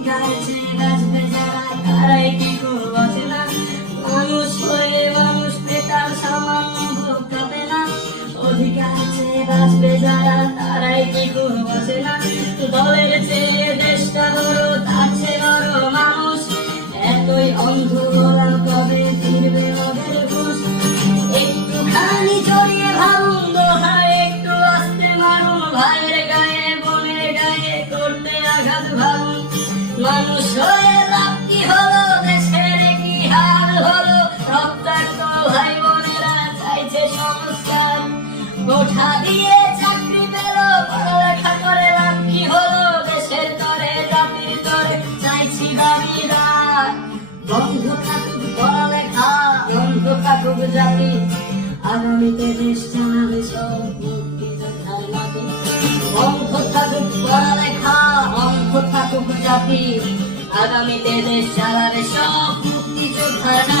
কি করে না মানুষ হয়ে মানুষ যারা তারাই কি করে না দলের চেয়ে দেশটা বড় তার চেয়ে মানুষ এতই অন্ধ কবে ফিরবে ওদের ঘুষ একটুখানি জড়িয়ে ভাবুন একটু আস্তে মারুন ভাইয়ের গায়ে, বোনের গায়ে, করতে আঘাত ভাবুন মানুষ হয়ে লাভ কি হলো? দেশের কি হাল? হলো রক্তাক্ত ভাই বোনেরা চাইছে সংস্কার। কোঠা দিয়ে চাকরি পেল, পড়ালেখা করে লাভ কি হলো? দেশের তরে, জাতির তরে চাইছি দাবিদার। বন্ধ থাকুক পড়ালেখা, বন্ধ থাকুক জাতি। আগামীতে দেশ চালাবে সব। কাফি আগামীতে দেশ চালাবে সব মুক্তিযোদ্ধারা